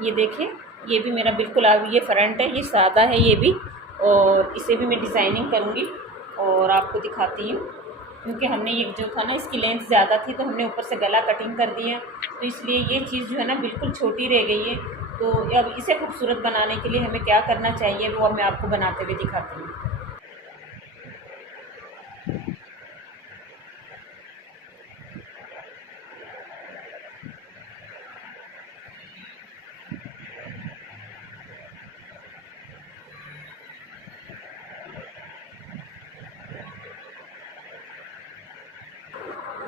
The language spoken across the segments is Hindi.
ये देखिए, ये भी मेरा बिल्कुल अब ये फ्रंट है, ये सादा है ये भी, और इसे भी मैं डिज़ाइनिंग करूँगी और आपको दिखाती हूँ। क्योंकि हमने ये जो था ना, इसकी लेंथ ज़्यादा थी तो हमने ऊपर से गला कटिंग कर दिया, तो इसलिए ये चीज़ जो है ना बिल्कुल छोटी रह गई है। तो अब इसे खूबसूरत बनाने के लिए हमें क्या करना चाहिए, वो अब मैं आपको बनाते हुए दिखाती हूँ।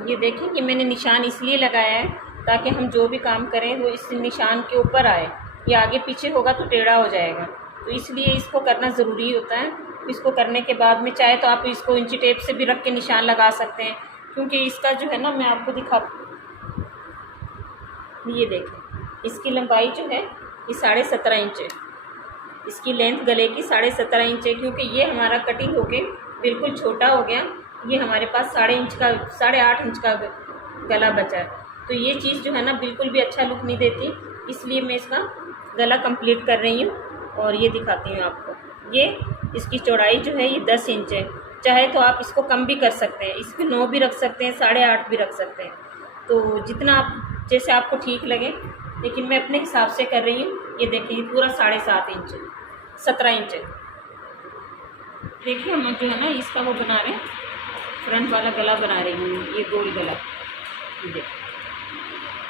ये देखिए कि मैंने निशान इसलिए लगाया है ताकि हम जो भी काम करें वो इस निशान के ऊपर आए। ये आगे पीछे होगा तो टेढ़ा हो जाएगा, तो इसलिए इसको करना ज़रूरी होता है। इसको करने के बाद में चाहे तो आप इसको इंची टेप से भी रख के निशान लगा सकते हैं, क्योंकि इसका जो है ना मैं आपको दिखा, ये देखें इसकी लंबाई जो है ये 17.5 इंच है। इसकी लेंथ गले की 17.5 इंच है, क्योंकि ये हमारा कटिंग होके बिल्कुल छोटा हो गया। ये हमारे पास 8.5 इंच का गला बचा है, तो ये चीज़ जो है ना बिल्कुल भी अच्छा लुक नहीं देती, इसलिए मैं इसका गला कंप्लीट कर रही हूँ और ये दिखाती हूँ आपको। ये इसकी चौड़ाई जो है ये 10 इंच है। चाहे तो आप इसको कम भी कर सकते हैं, इस पर 9 भी रख सकते हैं, 8.5 भी रख सकते हैं, तो जितना आप जैसे आपको ठीक लगे, लेकिन मैं अपने हिसाब से कर रही हूँ। ये देखिए पूरा 7.5 इंच, 17 इंच है। देखिए हम जो है ना इसका वो बना रहे हैं, फ्रंट वाला गला बना रही हूँ, ये गोल गला, ये देखिए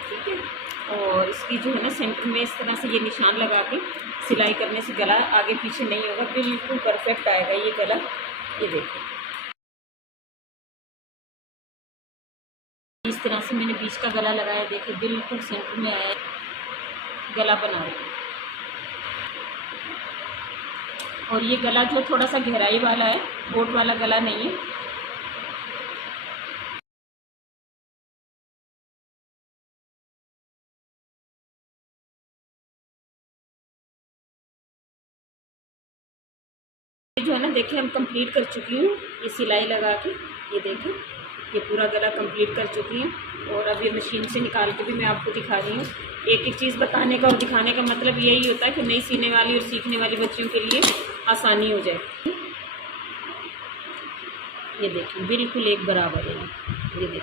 ठीक है। और इसकी जो है ना सेंटर में इस तरह से ये निशान लगा के सिलाई करने से गला आगे पीछे नहीं होगा, बिल्कुल परफेक्ट आएगा ये गला। ये देखिए इस तरह से मैंने बीच का गला लगाया, देखिए बिल्कुल सेंटर में आया गला बना रही हूँ। और ये गला जो थोड़ा सा गहराई वाला है, कोट वाला गला नहीं है। जो है ना देखिए हम कंप्लीट कर चुकी हूँ ये सिलाई लगा के। ये देखिए ये पूरा गला कंप्लीट कर चुकी हूँ, और अब ये मशीन से निकाल के भी मैं आपको दिखा रही हूँ। एक एक चीज़ बताने का और दिखाने का मतलब यही होता है कि नई सीने वाली और सीखने वाली बच्चियों के लिए आसानी हो जाए। ये देखिए बिल्कुल एक बराबर है, ये देखिए।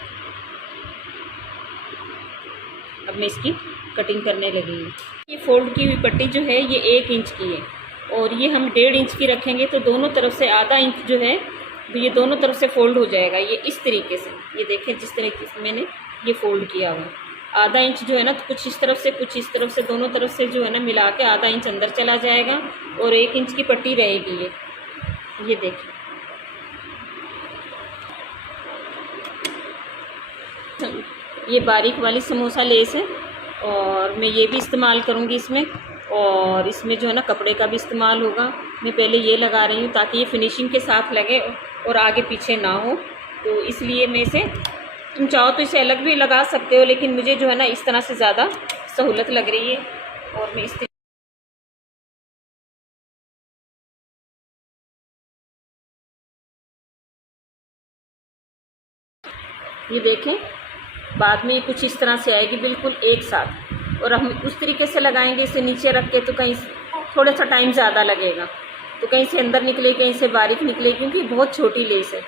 अब मैं इसकी कटिंग करने लगी हूँ। ये फोल्ड की हुई पट्टी जो है ये 1 इंच की है, और ये हम 1.5 इंच की रखेंगे तो दोनों तरफ से आधा इंच जो है ये दोनों तरफ से फोल्ड हो जाएगा। ये इस तरीके से, ये देखें जिस तरीके से मैंने ये फोल्ड किया हुआ, आधा इंच जो है ना तो कुछ इस तरफ से कुछ इस तरफ से, दोनों तरफ से जो है ना मिला के आधा इंच अंदर चला जाएगा, और 1 इंच की पट्टी रहेगी। ये देखिए ये बारीक वाली समोसा लेस है, और मैं ये भी इस्तेमाल करूँगी इसमें, और इसमें जो है ना कपड़े का भी इस्तेमाल होगा। मैं पहले ये लगा रही हूँ ताकि ये फिनिशिंग के साथ लगे और आगे पीछे ना हो, तो इसलिए मैं इसे, तुम चाहो तो इसे अलग भी लगा सकते हो, लेकिन मुझे जो है ना इस तरह से ज़्यादा सहूलत लग रही है, और मैं इस ये देखें बाद में ये कुछ इस तरह से आएगी बिल्कुल एक साथ, और हम उस तरीके से लगाएंगे इसे नीचे रख के तो कहीं थोड़ा सा टाइम ज़्यादा लगेगा, तो कहीं से अंदर निकले कहीं से बारीक निकले, क्योंकि बहुत छोटी लेस है।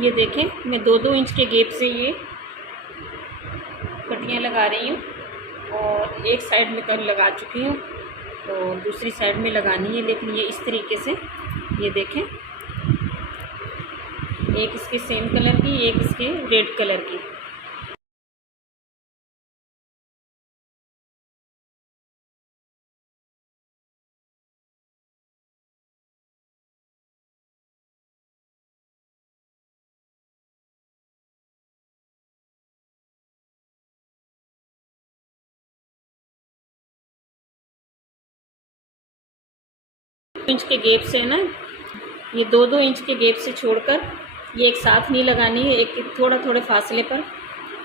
ये देखें मैं 2-2 इंच के गैप से ये पट्टियाँ लगा रही हूँ, और एक साइड में कर लगा चुकी हूँ, तो दूसरी साइड में लगानी है, लेकिन ये इस तरीके से। ये देखें एक इसके सेम कलर की, एक इसके रेड कलर की। इंच के गैप से ना, ये 2-2 इंच के गैप से छोड़कर ये एक साथ नहीं लगानी है, एक थोड़ा थोड़े फासले पर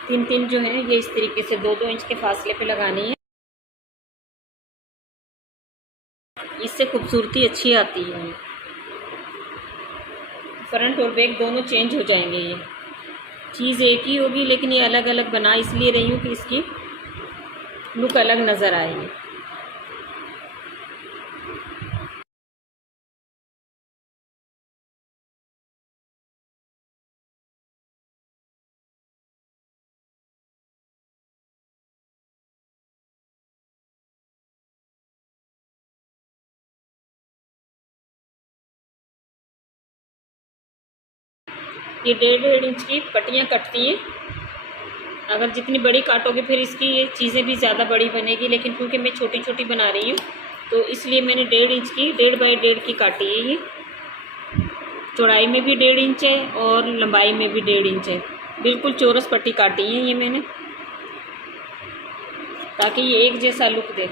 3-3 जो है ये इस तरीके से 2-2 इंच के फासले पे लगानी है। इससे खूबसूरती अच्छी आती है। फ्रंट और बैक दोनों चेंज हो जाएंगे। ये चीज़ एक ही होगी लेकिन ये अलग अलग बना इसलिए रही हूँ कि इसकी लुक अलग नज़र आएगी। ये 1.5 इंच की पट्टियाँ कटती हैं। अगर जितनी बड़ी काटोगे फिर इसकी ये चीज़ें भी ज़्यादा बड़ी बनेगी, लेकिन क्योंकि मैं छोटी छोटी बना रही हूँ तो इसलिए मैंने 1.5 इंच की 1.5 बाई 1.5 की काटी है। ये चौड़ाई में भी 1.5 इंच है और लंबाई में भी 1.5 इंच है। बिल्कुल चौरस पट्टी काटी है ये मैंने, ताकि ये एक जैसा लुक दे।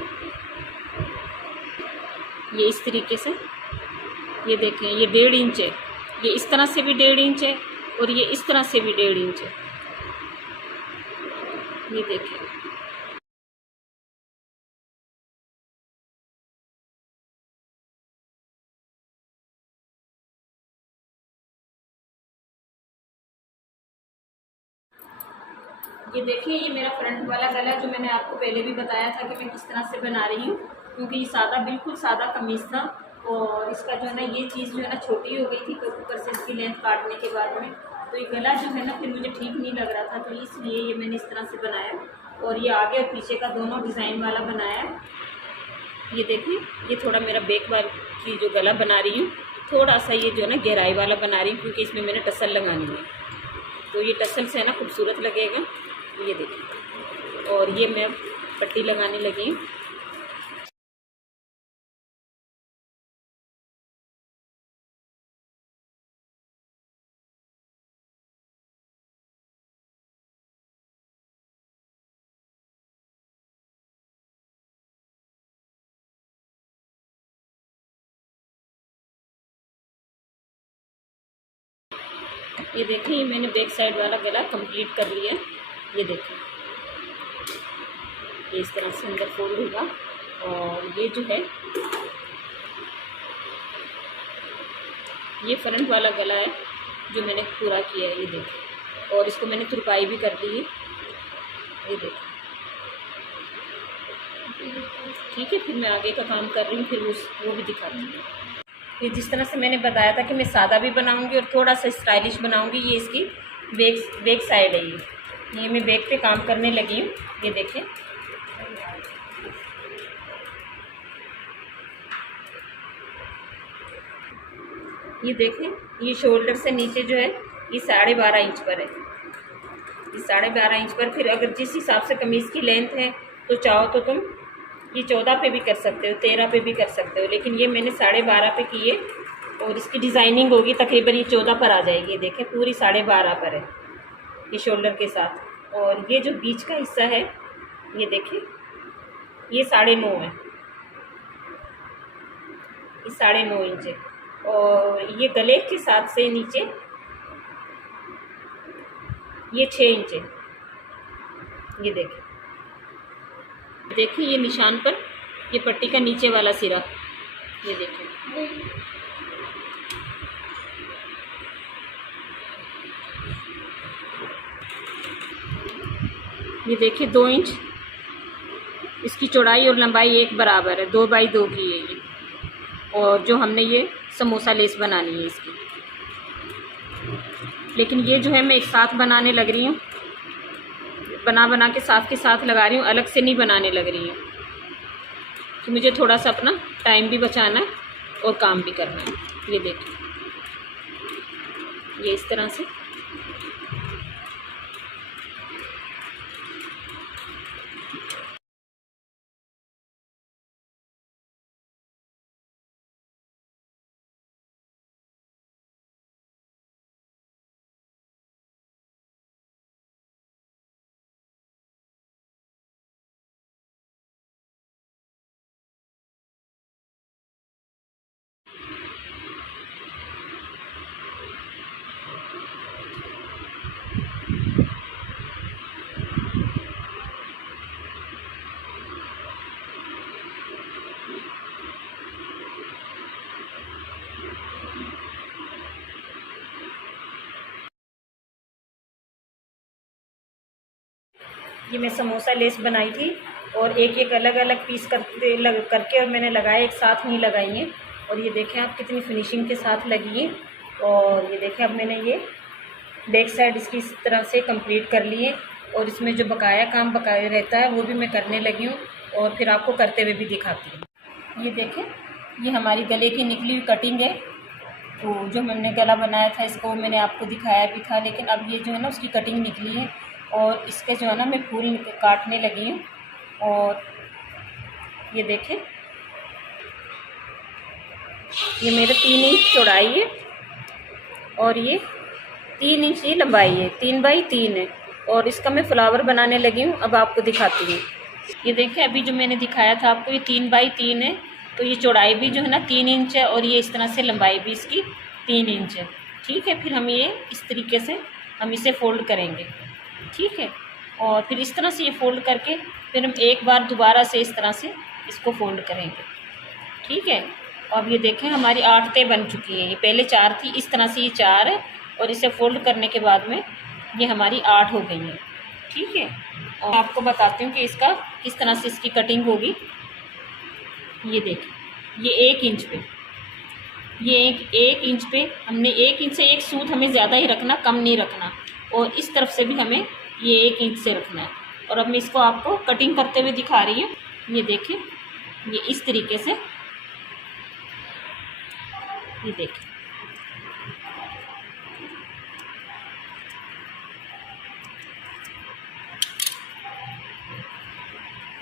ये इस तरीके से, ये देखें ये 1.5 इंच है, ये इस तरह से भी 1.5 इंच है और ये इस तरह से भी 1.5 इंच है। ये देखें, ये देखिए ये मेरा फ्रंट वाला गला जो मैंने आपको पहले भी बताया था कि मैं किस तरह से बना रही हूँ, क्योंकि ये सादा बिल्कुल सादा कमीज़ था और इसका जो है ना ये चीज़ जो है ना छोटी हो गई थी तो ऊपर से इसकी लेंथ काटने के बाद में तो ये गला जो है ना फिर मुझे ठीक नहीं लग रहा था, तो इसलिए ये मैंने इस तरह से बनाया और ये आगे और पीछे का दोनों डिज़ाइन वाला बनाया। ये देखिए ये थोड़ा मेरा बैक वाल की जो गला बना रही हूँ थोड़ा सा ये जो है ना गहराई वाला बना रही हूँ, क्योंकि इसमें मैंने टसल लगानी है तो ये टसल से है ना खूबसूरत लगेगा। ये देखिए, और ये मैं पट्टी लगाने लगी हूँ। ये देखिए ये मैंने बैक साइड वाला गला कंप्लीट कर लिया। ये देखिए ये इस तरह से अंदर फोल्ड होगा और ये जो है ये फ्रंट वाला गला है जो मैंने पूरा किया है। ये देखिए, और इसको मैंने तुरपाई भी कर दी है। ये देखिए, ठीक है, फिर मैं आगे का काम कर रही हूँ, फिर वो भी दिखाती हूँ। ये जिस तरह से मैंने बताया था कि मैं सादा भी बनाऊंगी और थोड़ा सा स्टाइलिश बनाऊंगी, ये इसकी बैक साइड है। ये मैं बैक पे काम करने लगी हूँ। ये देखें, ये देखें ये शोल्डर से नीचे जो है ये 12.5 इंच पर है। ये 12.5 इंच पर, फिर अगर जिस हिसाब से कमीज़ की लेंथ है तो चाहो तो तुम ये 14 पे भी कर सकते हो, 13 पे भी कर सकते हो, लेकिन ये मैंने 12.5 पे की है और इसकी डिज़ाइनिंग होगी तकरीबन ये 14 पर आ जाएगी। देखें पूरी 12.5 पर है ये शोल्डर के साथ, और ये जो बीच का हिस्सा है ये देखें ये 9.5 है, ये 9.5 इंच है, और ये गले के साथ से नीचे ये 6 इंच है। ये देखिए ये निशान पर ये पट्टी का नीचे वाला सिरा, ये देखिए ये देखिए 2 इंच इसकी चौड़ाई और लंबाई एक बराबर है, 2 बाई 2 की है ये। और जो हमने ये समोसा लेस बनानी है इसकी, लेकिन ये जो है मैं एक साथ बनाने लग रही हूँ, बना के साथ के साथ लगा रही हूँ, अलग से नहीं बनाने लग रही हूँ कि मुझे थोड़ा सा अपना टाइम भी बचाना है और काम भी करना है। ये देखिए ये इस तरह से ये मैं समोसा लेस बनाई थी और एक एक अलग अलग पीस करके और मैंने लगाए, एक साथ नहीं लगाई हैं। और ये देखें आप कितनी फिनिशिंग के साथ लगी है। और ये देखें अब मैंने ये बैक साइड इसकी इस तरह से कंप्लीट कर ली है और इसमें जो बकाया काम बकाया रहता है वो भी मैं करने लगी हूँ और फिर आपको करते हुए भी दिखाती हूँ। ये देखें ये हमारी गले की निकली हुई कटिंग है। तो जो हमने गला बनाया था इसको मैंने आपको दिखाया भी था, लेकिन अब ये जो है ना उसकी कटिंग निकली है और इसके जो है ना मैं फूल काटने लगी हूँ। और ये देखें ये मेरे 3 इंच चौड़ाई है और ये 3 इंच की लंबाई है, 3 बाई 3 है। और इसका मैं फ्लावर बनाने लगी हूँ, अब आपको दिखाती हूँ। ये देखें अभी जो मैंने दिखाया था आपको ये 3 बाई 3 है, तो ये चौड़ाई भी जो है ना 3 इंच है और ये इस तरह से लंबाई भी इसकी 3 इंच है। ठीक है, फिर हम ये इस तरीके से हम इसे फ़ोल्ड करेंगे। ठीक है, और फिर इस तरह से ये फ़ोल्ड करके फिर हम एक बार दोबारा से इस तरह से इसको फ़ोल्ड करेंगे। ठीक है, अब ये देखें हमारी 8 तय बन चुकी है। ये पहले 4 थी, इस तरह से ये 4 है और इसे फ़ोल्ड करने के बाद में ये हमारी 8 हो गई है। ठीक है, और आपको बताती हूँ कि इसका किस तरह से इसकी कटिंग होगी। ये देखिए ये 1 इंच पे, ये एक इंच पे हमने 1 इंच से एक सूत हमें ज़्यादा ही रखना, कम नहीं रखना। और इस तरफ से भी हमें ये 1 इंच से रखना है। और अब मैं इसको आपको कटिंग करते हुए दिखा रही हूँ। ये देखें ये इस तरीके से, ये देखें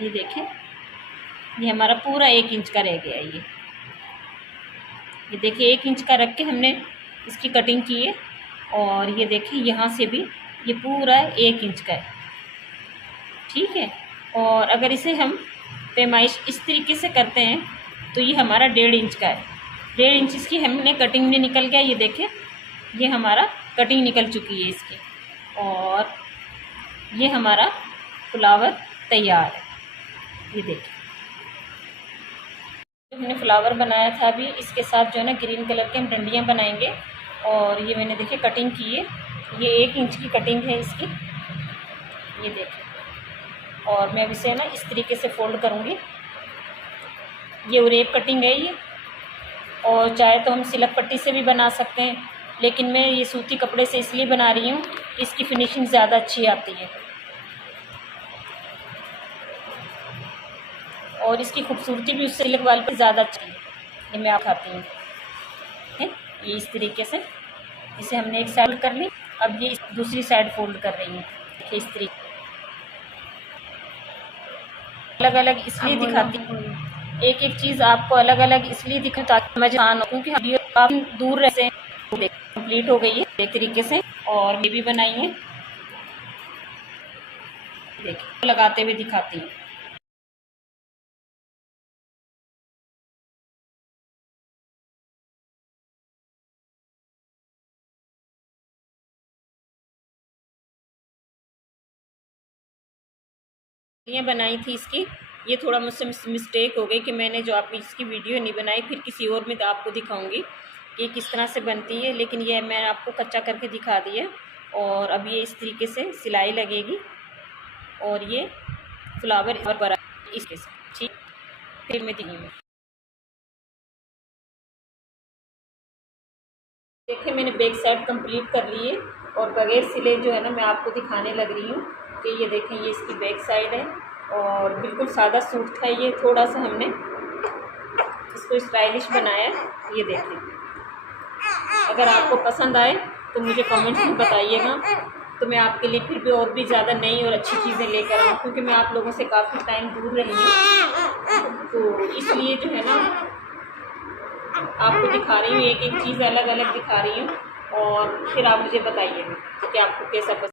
ये देखें ये हमारा पूरा 1 इंच का रह गया। ये देखिए 1 इंच का रख के हमने इसकी कटिंग की है। और ये देखिए यहाँ से भी ये पूरा 1 इंच का है। ठीक है, और अगर इसे हम पैमाइश इस तरीके से करते हैं तो ये हमारा 1.5 इंच का है। 1.5 इंच इसकी हमने कटिंग में निकल गया। ये देखें ये हमारा कटिंग निकल चुकी है इसकी और ये हमारा फ्लावर तैयार है। ये देखिए हमने फ्लावर बनाया था, अभी इसके साथ जो है ना ग्रीन कलर के हम डंडियाँ बनाएंगे। और ये मैंने देखिए कटिंग की है, ये 1 इंच की कटिंग है इसकी। ये देखिए, और मैं अब इसे ना इस तरीके से फ़ोल्ड करूँगी। ये उरेब कटिंग है ये, और चाहे तो हम सिलक पट्टी से भी बना सकते हैं, लेकिन मैं ये सूती कपड़े से इसलिए बना रही हूँ, इसकी फिनिशिंग ज़्यादा अच्छी आती है और इसकी खूबसूरती भी उससे सिल्क वाल पे ज़्यादा अच्छी है। ये मैं आप खाती हूँ। ये इस तरीके से इसे हमने एक साइड कर ली, अब ये दूसरी साइड फोल्ड कर रही हूँ। इस तरीके अलग अलग इसलिए दिखाती हूँ, एक एक चीज़ आपको अलग अलग इसलिए दिखाऊँ ताकि मज़ा आना, क्योंकि आप दूर रहते हैं। कंप्लीट हो गई है एक तरीके से, और ये भी बनाई है। देखिए लगाते हुए दिखाती हूँ। ये बनाई थी इसकी, ये थोड़ा मुझसे मिस्टेक हो गई कि मैंने जो आप इसकी वीडियो नहीं बनाई, फिर किसी और में आपको दिखाऊंगी कि किस तरह से बनती है, लेकिन ये मैं आपको कच्चा करके दिखा दी है। और अब ये इस तरीके से सिलाई लगेगी और ये फ्लावर और बड़ा इसके साथ। ठीक, फिर मैं दी में देखिए मैंने बैक साइड कंप्लीट कर ली है और बगैर सिले जो है ना मैं आपको दिखाने लग रही हूँ कि ये देखें ये इसकी बैक साइड है और बिल्कुल सादा सूट था ये, थोड़ा सा हमने इसको स्टाइलिश बनाया। ये देखें, अगर आपको पसंद आए तो मुझे कमेंट्स में बताइएगा, तो मैं आपके लिए फिर भी और भी ज़्यादा नई और अच्छी चीज़ें लेकर आऊँ, क्योंकि मैं आप लोगों से काफ़ी टाइम दूर रही हूँ, तो इसलिए जो है ना आपको दिखा रही हूँ, एक एक चीज़ अलग अलग दिखा रही हूँ। और फिर आप मुझे बताइएगा कि आपको कैसा पसंद